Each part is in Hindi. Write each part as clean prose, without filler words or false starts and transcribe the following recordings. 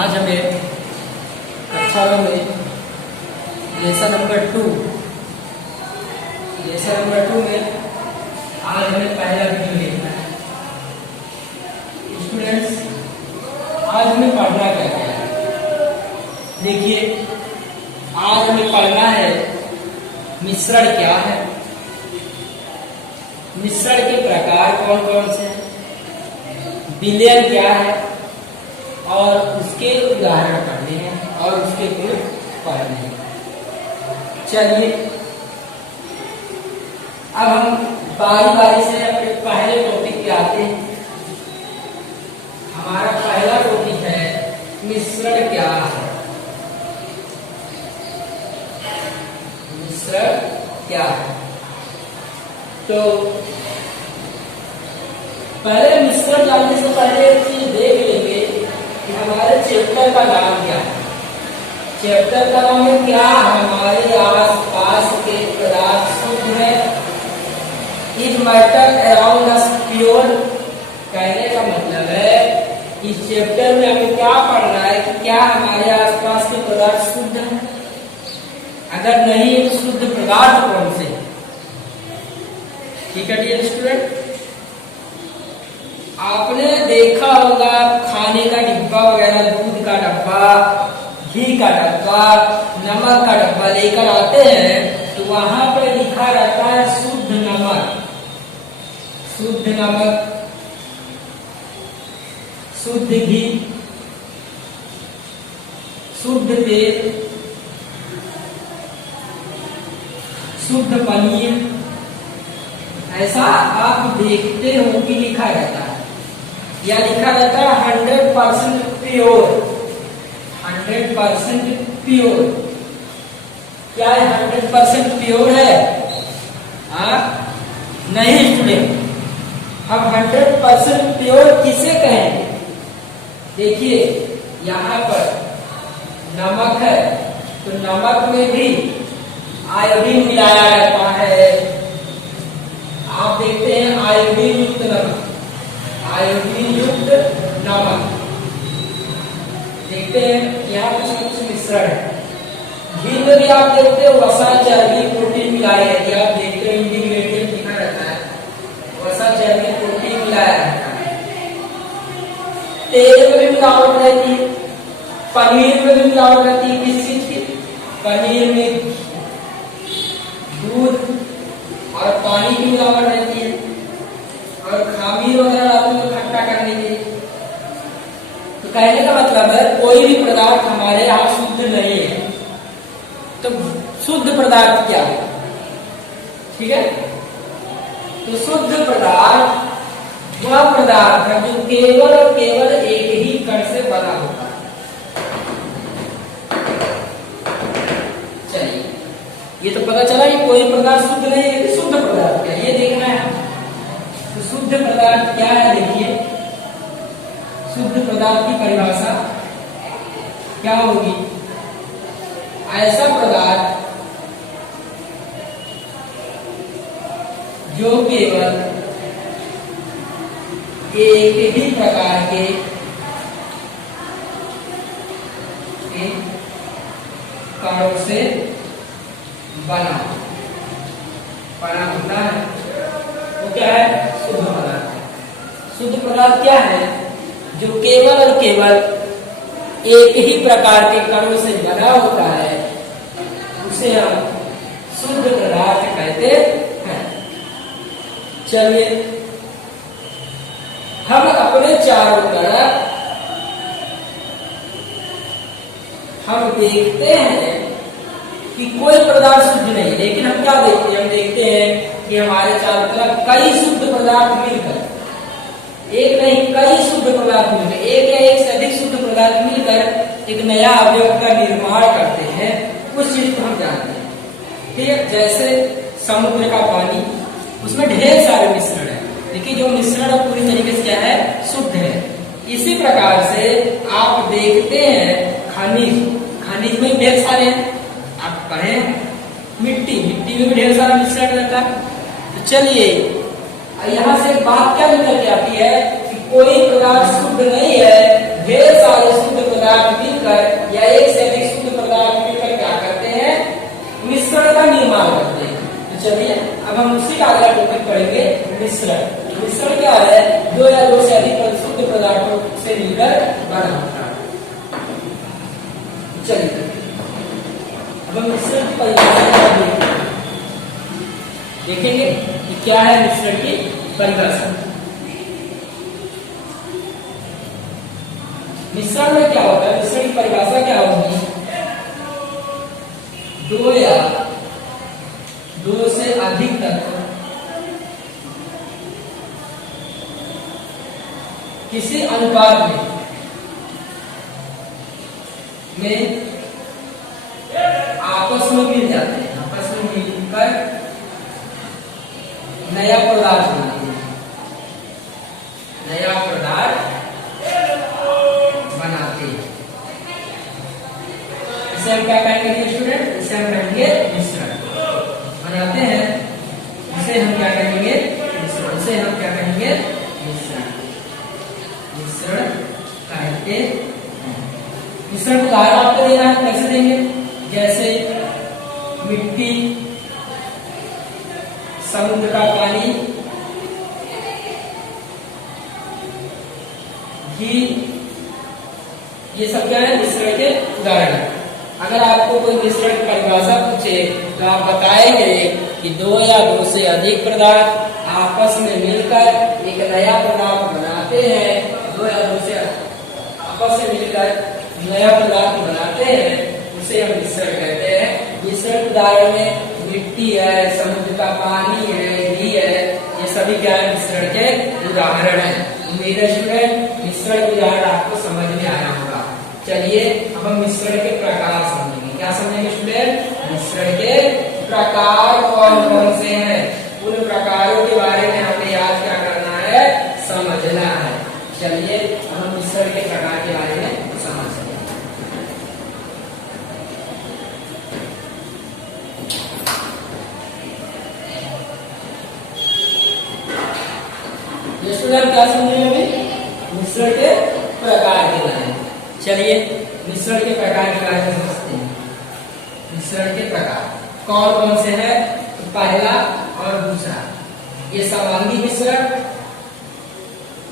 आज हमें कक्षा में लेसन नंबर 2 में आज हमें पहला वीडियो देखना है। स्टूडेंट्स, आज हमें पढ़ना क्या है? देखिए, आज हमें पढ़ना है मिश्रण क्या है, मिश्रण के प्रकार कौन कौन से हैं, विलयन क्या है और उसके उदाहरण पढ़ने हैं और उसके गुण पढ़ने हैं। चलिए, अब हम बारी बारी से अपने पहले टॉपिक पे आते हैं। हमारा पहला टॉपिक है मिश्रण क्या है। मिश्रण क्या है? तो पहले मिश्रण जानने से पहले एक चीज देख लेंगे कि हमारे चैप्टर का नाम क्या है। चैप्टर का नाम है क्या हमारे आसपास के पदार्थ शुद्ध है। Is matter around us pure. कहने का मतलब है इस चैप्टर में हमें क्या पढ़ना है कि क्या हमारे आसपास के पदार्थ शुद्ध है। अगर नहीं है तो शुद्ध पदार्थ कौन से? ठीक है डियर स्टूडेंट, आपने देखा होगा खाने का डिब्बा वगैरह, दूध का डब्बा, घी का डब्बा, नमक का डब्बा लेकर आते हैं तो वहां पर लिखा रहता है शुद्ध नमक, शुद्ध नमक, शुद्ध घी, शुद्ध तेल, शुद्ध पनीर। ऐसा आप देखते हो कि लिखा रहता है, या लिखा रहता है 100% प्योर, 100% प्योर। क्या है 100% प्योर है? नहीं स्टूडेंट, हम 100% प्योर किसे कहेंगे? देखिए, यहाँ पर नमक है तो नमक में भी आयोडीन मिलाया रहता है। आप देखते हैं आयोडीन युक्त नमक, आयोडीन युक्त नमक देखते हैं। यहाँ कुछ मिश्रण है। घी में भी आप देखते हो वसा, चर्बी, प्रोटीन मिलाई रहती है। आप देखते हो इंग्रेडिएंट लिखा रहता है वसा, चर्बी, प्रोटीन मिलाया रहता है। तेल में भी मिलावट रहती है, पनीर में भी मिलावट रहती है। किस चीज की? पनीर में दूध और पानी की मिलावट रहती है, और खमीर वगैरह आते हैं खट्टा करने के लिए। तो कहने का मतलब है कोई भी पदार्थ हमारे यहाँ शुद्ध नहीं है। तो शुद्ध पदार्थ क्या है? ठीक है, तो शुद्ध पदार्थ वह पदार्थ है जो केवल और केवल एक ही कण से बना होता है। चलिए, ये तो पता चला कि कोई पदार्थ शुद्ध नहीं है। शुद्ध पदार्थ क्या है ये देखना है। तो शुद्ध पदार्थ क्या है? देखिए, शुद्ध पदार्थ की परिभाषा क्या होगी? ऐसा पदार्थ जो केवल एक ही प्रकार के कणों से बना होता है। वो क्या है? शुद्ध पदार्थ। शुद्ध पदार्थ क्या है? जो केवल और केवल एक ही प्रकार के कणों से बना होता है, उसे हम शुद्ध पदार्थ कहते हैं। चलिए, हम अपने चारों तरफ हम देखते हैं कि कोई पदार्थ शुद्ध नहीं, लेकिन हम क्या देखते हैं? हम देखते हैं कि हमारे चारों तरफ कई शुद्ध पदार्थ मिलकर, एक नहीं कई शुद्ध पदार्थ मिलकर, एक या एक से अधिक शुद्ध पदार्थ मिलकर एक नया अवयव का निर्माण करते हैं। उस चीज को हम जानते हैं। ठीक है, जैसे समुद्र का पानी, उसमें ढेर सारे मिश्रण है, लेकिन जो मिश्रण पूरी तरीके से क्या है? शुद्ध है। इसी प्रकार से आप देखते हैं खनिज, खनिज में ढेर सारे हैं। आप पढ़े मिट्टी, मिट्टी में भी ढेर सारा मिश्रण रहता है। तो चलिए, यहाँ से बात क्या निकल के आती है कि कोई पदार्थ शुद्ध नहीं है, ढेर सारे शुद्ध पदार्थ मिश्रण। मिश्रण क्या है? दो या दो से अधिक शुद्ध पदार्थों से मिलकर बना होता है। चलिए अब हम मिश्रण की परिभाषा देखेंगे कि क्या है मिश्रण की परिभाषा। मिश्रण में क्या होता है? मिश्रण की परिभाषा क्या होगी? दो या दो से अधिक तत्व किसी अनुपात में आपस में मिल जाते हैं, आपस में मिलकर नया पदार्थ बनाते हैं, नया पदार्थ बनाते हैं। इसे हम क्या कहेंगे स्टूडेंट? इसे हम कहेंगे मिश्रण। बनाते हैं इसे हम क्या कहेंगे? मिश्रण। इसे हम क्या कहेंगे? मिश्रण। मिश्रण कहते हैं। मिश्रण उदाहरण आपको देना है, कैसे देंगे? जैसे मिट्टी, समुद्र का पानी, घी, ये सब क्या है? मिश्रण के उदाहरण है। अगर आपको कोई मिश्रण की परिभाषा पूछे तो आप बताएंगे कि दो या दो से अधिक पदार्थ आपस में मिलकर एक नया पदार्थ बनाते हैं। दो या दो से आपस में मिलकर नया पदार्थ बनाते हैं, उसे हम मिश्रण कहते हैं। मिश्रण उदाहरण में मिट्टी है, समुद्र का पानी है, घी है, ये सभी क्या है? मिश्रण के उदाहरण है। उम्मीद है स्टूडेंट मिश्रण के उदाहरण आपको समझ में आया होगा। चलिए अब हम मिश्रण के प्रकार समझेंगे। क्या समझेंगे स्टूडेंट? मिश्रण के प्रकार कौन कौन से हैं, उन प्रकारों के बारे में हमें याद क्या करना है? समझना है। चलिए अब हम मिश्रण के प्रकार के बारे में समझते हैं। ये स्टूडेंट क्या समझेंगे अभी? मिश्रण के प्रकार के बारे में। चलिए मिश्रण के प्रकार के बारे में समझते हैं। मिश्रण के प्रकार कौन कौन से हैं? तो पहला और दूसरा, ये समांगी मिश्रण,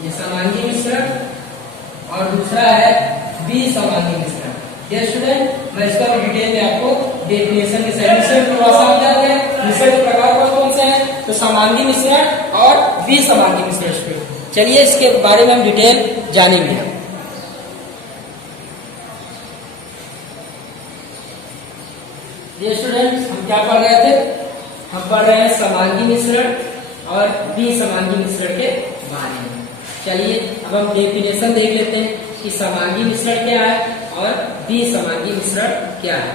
ये समांगी मिश्रण, और दूसरा है विसमांगी मिश्रण। ये स्टूडेंट मैं इसका डिटेल में आपको डेफिनेशन के साथ मिश्रण की परिभाषा समझाते हैं। मिश्रण के प्रकार कौन कौन से हैं? तो समांगी मिश्रण और विसमांगी मिश्रण। चलिए इसके बारे में हम डिटेल जानेंगे। ये स्टूडेंट्स हम क्या पढ़ रहे थे? हम पढ़ रहे हैं समांगी मिश्रण और विसमांगी मिश्रण के बारे में। चलिए अब हम डेफिनेशन देख लेते हैं कि समांगी मिश्रण क्या है और विसमांगी मिश्रण क्या है।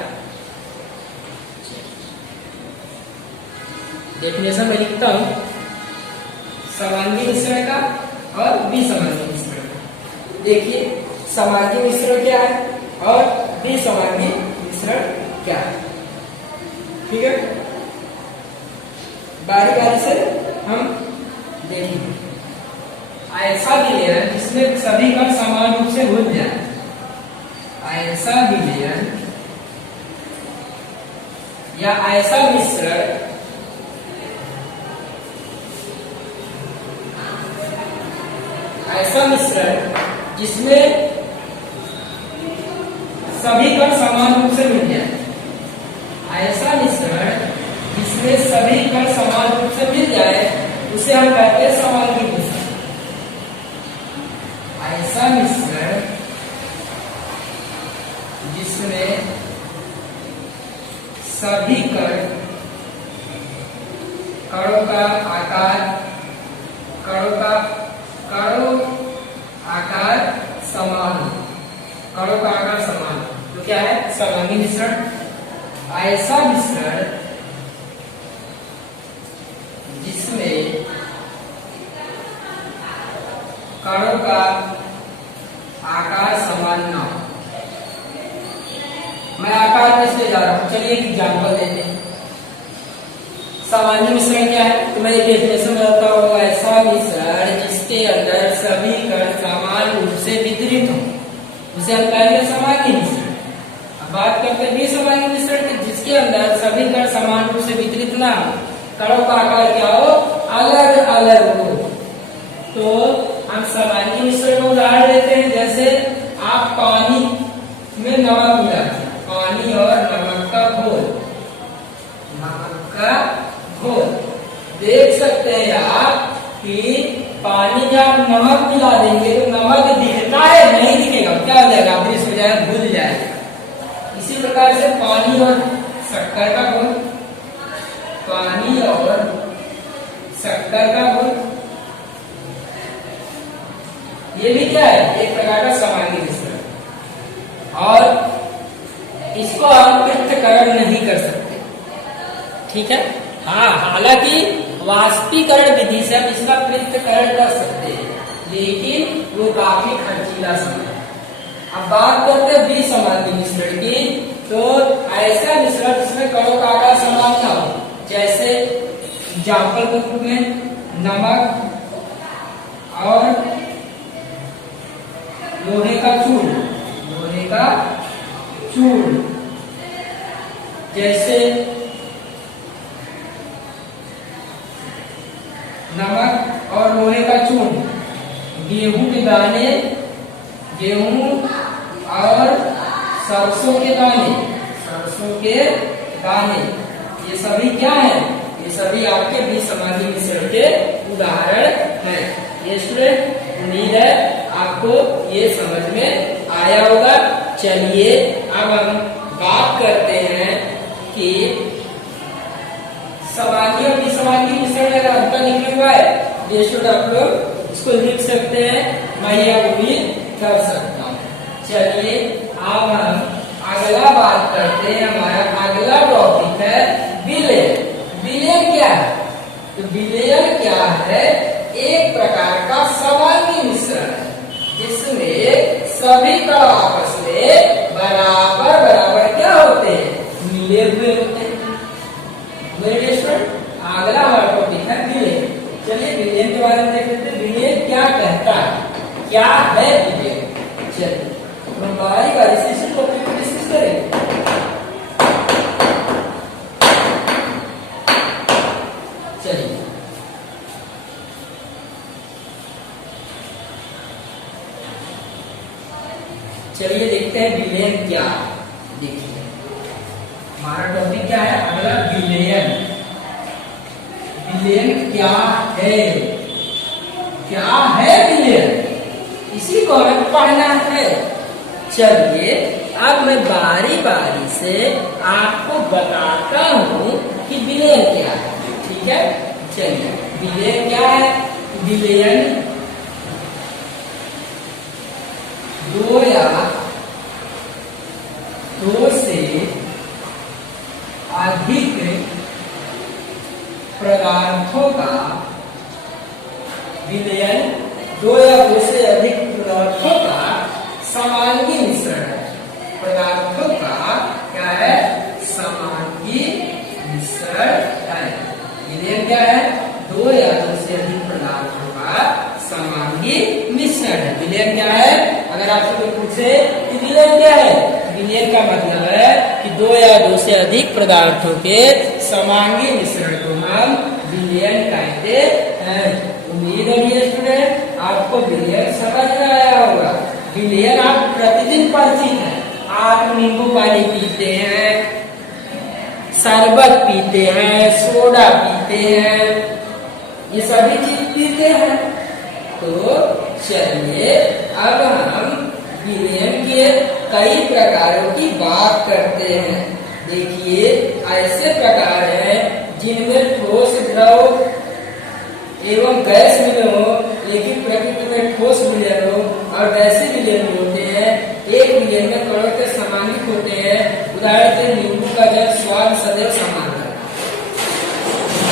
डेफिनेशन में लिखता हूं समांगी मिश्रण का और विसमांगी मिश्रण का। देखिए समांगी मिश्रण क्या है और विसमांगी मिश्रण क्या है। ठीक है, बारी बारी से हम देखेंगे। ऐसा विलयन जिसमें सभी कण समान रूप से घुल जाए, ऐसा विलयन या ऐसा मिश्रण जिसमें सभी कण समान रूप से मिल जाए, ऐसा मिश्रण जिसमें सभी कण समान रूप से मिल जाए उसे हम कहते हैं समांगी मिश्रण। ऐसा मिश्रण जिसमें सभी कणों का आकार समान, तो क्या है? समांगी मिश्रण। ऐसा मिश्रण जिसमें कणों का आकार समान न हो। मैं आकार में इसलिए जा रहा हूं, चलिए एक एग्जाम्पल देते हैं। समांगी मिश्रण क्या है? तो मैं एक डेफिनेशन बताता हूँ। ऐसा मिश्रण जिसके अंदर सभी कण समान रूप से वितरित हो, उसे हम कहेंगे समांगी मिश्रण। अब बात करते हैं विसमांगी मिश्रण, जिसके अंदर सभी कण समान रूप से वितरित ना हो, कणों का आकार क्या हो? अलग अलग हो। तो हम समांगी मिश्रण का उदाहरण लेते हैं, जैसे आप पानी में नमक मिला, पानी और नमक का घोल, नमक का घोल। देख सकते हैं आप कि पानी में आप नमक मिला देंगे तो नमक दिखता है, नहीं दिखेगा, क्या हो जाएगा, अदृश्य हो जाएगा, भूल जाएगा। इसी प्रकार से पानी और शक्कर का घोल, पानी और शक्कर का घोल, ये भी क्या है, एक प्रकार का समांगी मिश्रण। और इसको आप पृथक्करण नहीं कर सकते, ठीक है। हाँ, हालांकि वाष्पीकरण विधि से हम इसका पृथक्करण कर सकते हैं, लेकिन वो काफी खर्चीला समय है। अब बात करते हैं द्विसमांगी मिश्रण की। तो ऐसा मिश्रण जिसमें कणों का आकार समान ना हो, जैसे एग्जाम्पल के रूप में नमक और लोहे का चूर्ण, लोहे का चूर्ण, जैसे नमक और लोहे का चूर्ण, गेहूं के दाने, गेहूं और सरसों के दाने, सरसों के दाने, ये सभी क्या है, ये सभी आपके द्विसमांगी मिश्रण के उदाहरण हैं। ये स्टूडेंट, उम्मीद है आपको ये समझ में आया होगा। चलिए अब हम बात करते हैं कि समांगी और द्विसमांगी मिश्रण में अगर अंतर निकल हुआ है, ये स्टूडेंट आप लोग इसको लिख सकते हैं, मैं यह उम्मीद कर सकता हूँ। चलिए अब हम अगला बात करते हैं, हमारा अगला टॉपिक है विलयन। विलयन क्या है? तो विलयन क्या है, एक प्रकार का समांगी मिश्रण है जिसमें सभी कण आपस में बराबर बराबर क्या होते हैं, मिले हुए होते हैं। मेरे स्टूडेंट, अगला हमारा टॉपिक है विलयन। चलिए विलयन के बारे में देख लेते हैं, विलयन क्या कहता है, क्या है विलयन। चलिए हम बारी बारी से इस टॉपिक को डिस्कस करेंगे। चलिए चलिए देखते हैं विलयन क्या है। देखिए हमारा टॉपिक क्या है अगला, विलयन। विलयन क्या है, क्या है विलयन, इसी को हमें पढ़ना है। चलिए अब मैं बारी बारी से आपको बताता हूँ कि विलयन क्या है, ठीक है। चलिए विलयन क्या है, विलयन दो या दो से अधिक पदार्थों का विलयन, दो या दो से अधिक पदार्थों का समांगी मिश्रण है। पदार्थों का क्या है, समांगी मिश्रण है। विलयन क्या है, दो या दो से अधिक पदार्थों का समांगी मिश्रण है। विलयन क्या है, अगर आपसे कोई पूछे कि विलयन क्या है, विलयन का मतलब है कि दो या दो से अधिक पदार्थों के समांगी मिश्रण को हम विलयन कहते हैं। उम्मीद है स्टूडेंट आपको विलयन समझ में आया होगा। विलयन आप प्रतिदिन परिचित हैं, आप नींबू पानी पीते हैं, शरबत पीते हैं, सोडा पीते हैं, ये सभी चीज पीते हैं। तो चलिए अब हम विलयन के कई प्रकारों की बात करते हैं। देखिए ऐसे प्रकार हैं जिनमें ठोस, द्रव एवं गैस मिले हो, लेकिन प्रकृति में ठोस विलयन हो और वैसे विलयन होते हैं। एक विलयन में कणों के समांगिक होते हैं। उदाहरण के नींबू का जल स्वाद सदैव समान है।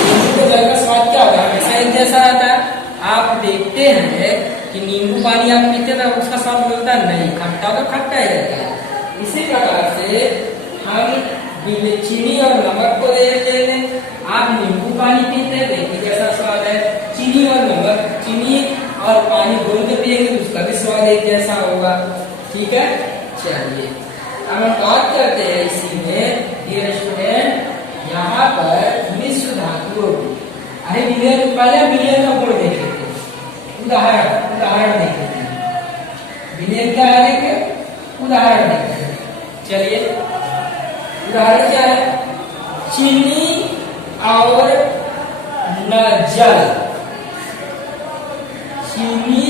नींबू के जल का स्वाद क्या होता है, हमेशा एक जैसा रहता है। आप देखते हैं कि नींबू पानी आप पीते हैं उसका स्वाद मिलता नहीं, खट्टा तो खट्टा ही रहता है। इसी प्रकार से हम चीनी और नमक को ले लें, आप नींबू पानी पीते हैं देखिए कैसा स्वाद है, चीनी और नमक, चीनी और पानी घोल के पिएंगे तो उसका भी स्वाद एक जैसा होगा, ठीक है। चलिए अब हम बात करते हैं इसी में डियर स्टूडेंट, यहाँ पर मिश्र धातुओं की, अरे विलयन, पहले विलयन का गुण देख लेते हैं। उदाहरण देख लेते हैं। विलयन क्या है देखिए, उदाहरण देखते हैं। चलिए उदाहरण क्या है, चीनी और जल, चीनी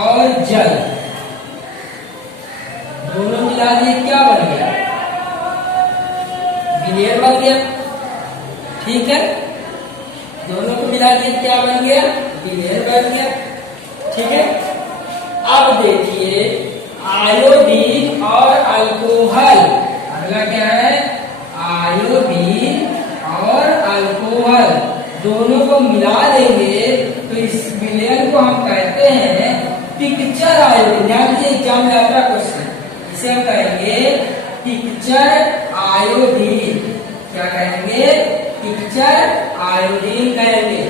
और जल दोनों मिला दिए, क्या बन गया, विलयन बन गया। ठीक है, दोनों को मिला दिए क्या बन गया, विलयन बन गया। ठीक है, अब देखिए आयोडीन और अल्कोहल, अगला क्या है, आयोडीन और अल्कोहल दोनों को मिला देंगे तो इस विलयन को हम कहते हैं पिक्चर आयोडीन। ध्यान दीजिए, एग्जाम में आता क्वेश्चन, इसे हम कहेंगे पिक्चर आयोडीन। क्या कहेंगे, पिक्चर आयोडीन कहेंगे।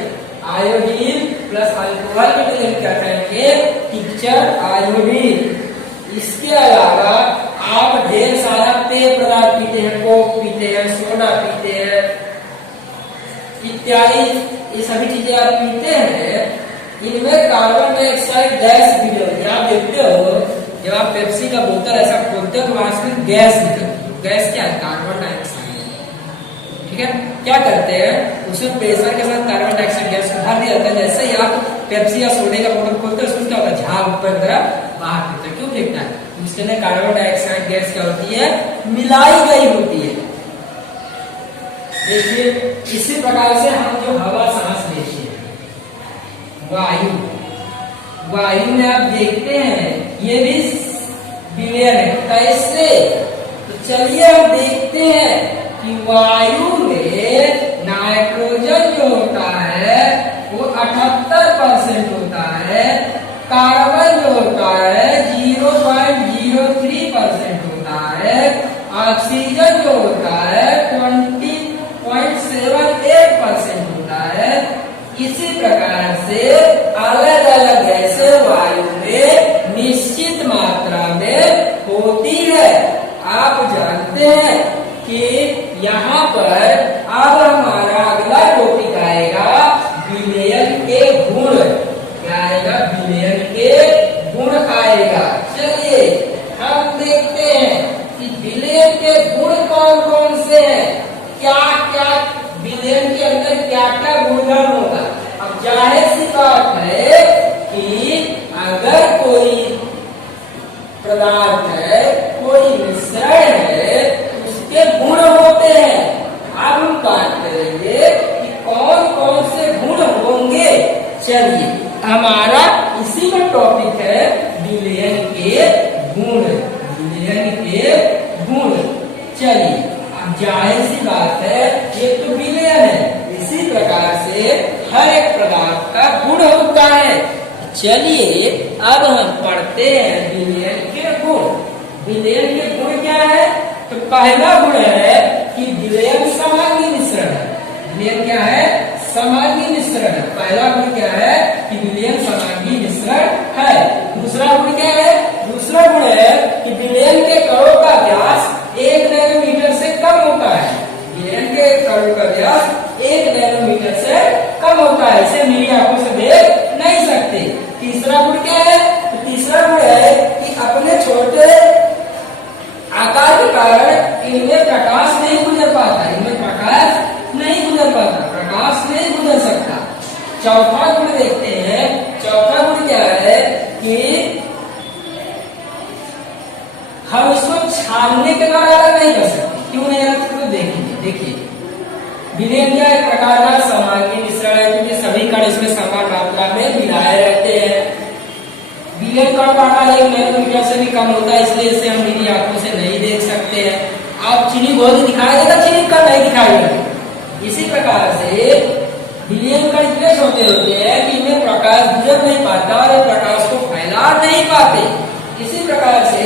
आयोडीन प्लस अल्कोहल के विलयन क्या कहेंगे, पिक्चर आयोडीन। इसके अलावा आप ढेर सारा पेय पदार्थ पीते हैं, कोक पीते हैं, सोडा पीते हैं इत्यादि, ये सभी चीजें आप पीते हैं, इनमें कार्बन डाइऑक्साइड गैस भी होती है। आप देखते हो जब आप पेप्सी का बोतल ऐसा खोलते हो तो वहां से गैस निकलती है। गैस क्या है, कार्बन डाइऑक्साइड। ठीक है, क्या करते हैं, उसमें प्रेशर के साथ कार्बन डाइऑक्साइड गैस को भर दिया जाता है। जैसे ही आप पेप्सी या सोडे का बोतल खोलते हैं उसमें क्या होता है, झाग ऊपर तरफ बाहर फेंकता है। क्यों फेंकता है, उसके अंदर कार्बन डाइऑक्साइड गैस क्या होती है, मिलाई गई होती है। देखिए इसी प्रकार से हम जो हवा सांस लेते हैं, वायु, वायु में आप देखते हैं ये भी विलयन है। कैसे, तो चलिए हम देखते हैं कि वायु में नाइट्रोजन जो होता है वो 78% होता है, कार्बन जो होता है 0.03% होता है, ऑक्सीजन जो होता है 20.78% होता है। इसी प्रकार से अलग अलग गैसें वायु में निश्चित मात्रा में होती है। आप जानते हैं कि यहाँ पर अब हमारा अगला टॉपिक आएगा विलयन के गुण। क्या आएगा, विलयन के गुण आएगा। चलिए हम देखते हैं कि विलयन के गुण कौन कौन से हैं, क्या क्या विलयन के अंदर क्या क्या गुणधर्म होगा। अब जाहिर सी बात है कि अगर कोई पदार्थ है, कोई मिश्रण है, उसके गुण होते हैं। अब हम बात करेंगे कि कौन कौन से गुण होंगे। चलिए हमारा इसी में टॉपिक है विलयन के गुण, विलयन के गुण। चलिए अब जाहिर सी बात है ये तो विलयन है, इसी प्रकार से हर एक पदार्थ का गुण होता है। चलिए अब हम पढ़ते हैं विलयन के गुण। विलयन के गुण क्या है, तो पहला गुण है कि विलयन समांगी मिश्रण है। विलयन क्या है, समांगी मिश्रण है। पहला गुण क्या है कि विलयन समांगी मिश्रण है। दूसरा गुण क्या है, दूसरा गुण है कि विलयन के कणों का व्यास 1 नैनोमीटर से कम होता है। विलयन के कणों का व्यास 1 नैनोमीटर से कम होता है, इसे मेरी आंखों से देख नहीं सकते। तीसरा गुण क्या है, तो तीसरा गुण है कि अपने छोटे आकार के कारण इनमें प्रकाश नहीं गुजर पाता, इनमें प्रकाश नहीं गुजर पाता, प्रकाश नहीं गुजर सकता। चौथा गुण देखते हैं, चौथा गुण क्या है कि हम इसको छानने के द्वारा अलग नहीं कर सकते। क्यों नहीं अलग सकते, देखिए देखिए विलयन क्या एक प्रकार का समांगी मिश्रण है, क्योंकि सभी कण इसमें समान मात्रा में मिलाए रहते हैं। विलयन कण का आकार 1 नैनोमीटर से भी कम होता है, इसलिए इसे हम मेरी आंखों से नहीं देख सकते हैं। आप चीनी बहुत दिखाई देगा, चीनी कण नहीं दिखाई देगा। इसी प्रकार से विलयन कण इतने छोटे होते हैं कि इनमें प्रकाश गुजर नहीं पाता और प्रकाश को फैला नहीं पाते। इसी प्रकार से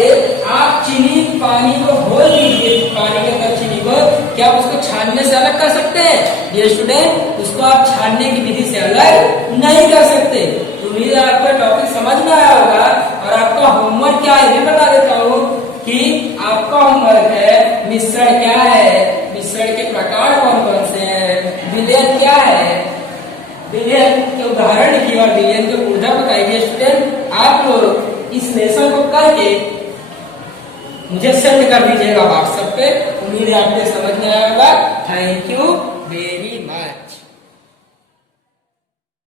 आप चीनी पानी को घोल लीजिए, पानी के अंदर चीनी को, क्या उसको छानने से अलग कर सकते हैं डियर स्टूडेंट, उसको आप छानने की विधि से अलग नहीं कर सकते। तो उम्मीद है आपका टॉपिक समझ में आया होगा। और आपका होमवर्क क्या है ये बता देता हूँ कि आपका होमवर्क है मिश्रण क्या है, मिश्रण के प्रकार कौन कौन से हैं, विलयन क्या है, विलयन के उदाहरण की और विलयन की ऊर्जा बताई गई। स्टूडेंट आप लोग इस लेसन को करके मुझे सेंड कर दीजिएगा व्हाट्सएप पे। उम्मीद है आपको समझ में आया होगा। Thank you very much.